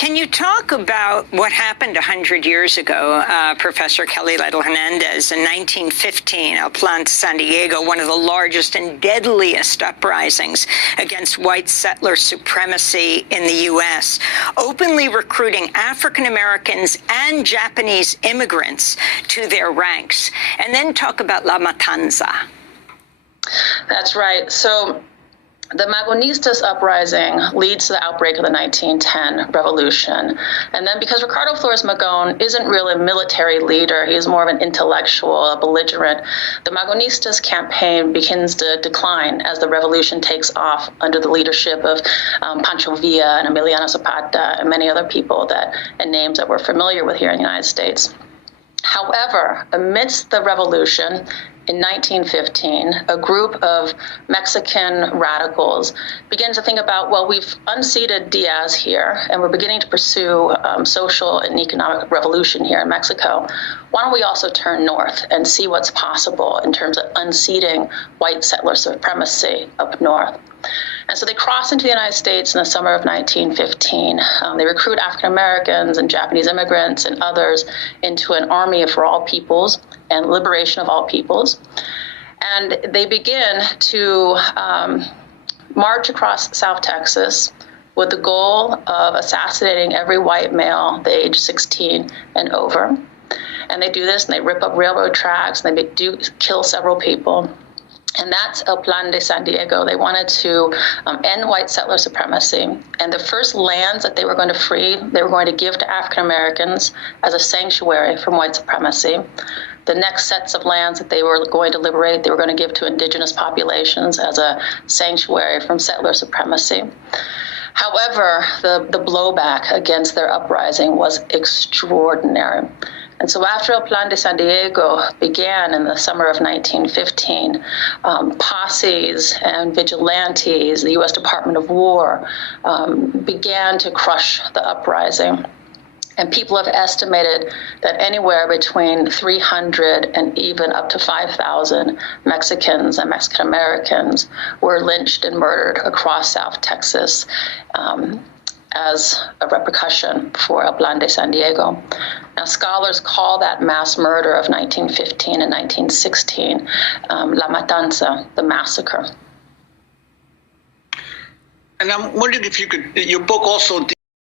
Can you talk about what happened 100 years ago, Professor Kelly Lytle Hernandez, in 1915, El Plan de San Diego, one of the largest and deadliest uprisings against white settler supremacy in the U.S., openly recruiting African Americans and Japanese immigrants to their ranks? And then talk about La Matanza. That's right. So the Magonistas uprising leads to the outbreak of the 1910 revolution. And then because Ricardo Flores Magón isn't really a military leader, he's more of an intellectual, a belligerent, the Magonistas campaign begins to decline as the revolution takes off under the leadership of Pancho Villa and Emiliano Zapata and many other people and names that we're familiar with here in the United States. However, amidst the revolution, in 1915, a group of Mexican radicals began to think about, well, we've unseated Diaz here, and we're beginning to pursue social and economic revolution here in Mexico. Why don't we also turn north and see what's possible in terms of unseating white settler supremacy up north? And so they cross into the United States in the summer of 1915. They recruit African Americans and Japanese immigrants and others into an army for all peoples and liberation of all peoples. And they begin to march across South Texas with the goal of assassinating every white male, the age 16 and over. And they do this, and they rip up railroad tracks, and they do kill several people. And that's El Plan de San Diego. They wanted to end white settler supremacy. And the first lands that they were going to free, they were going to give to African Americans as a sanctuary from white supremacy. The next sets of lands that they were going to liberate, they were going to give to indigenous populations as a sanctuary from settler supremacy. However, the blowback against their uprising was extraordinary. And so after El Plan de San Diego began in the summer of 1915, posses and vigilantes, the U.S. Department of War, began to crush the uprising. And people have estimated that anywhere between 300 and even up to 5,000 Mexicans and Mexican Americans were lynched and murdered across South Texas as a repercussion for El Plan de San Diego. Now, scholars call that mass murder of 1915 and 1916 La Matanza, the massacre. And I'm wondering if you could, your book also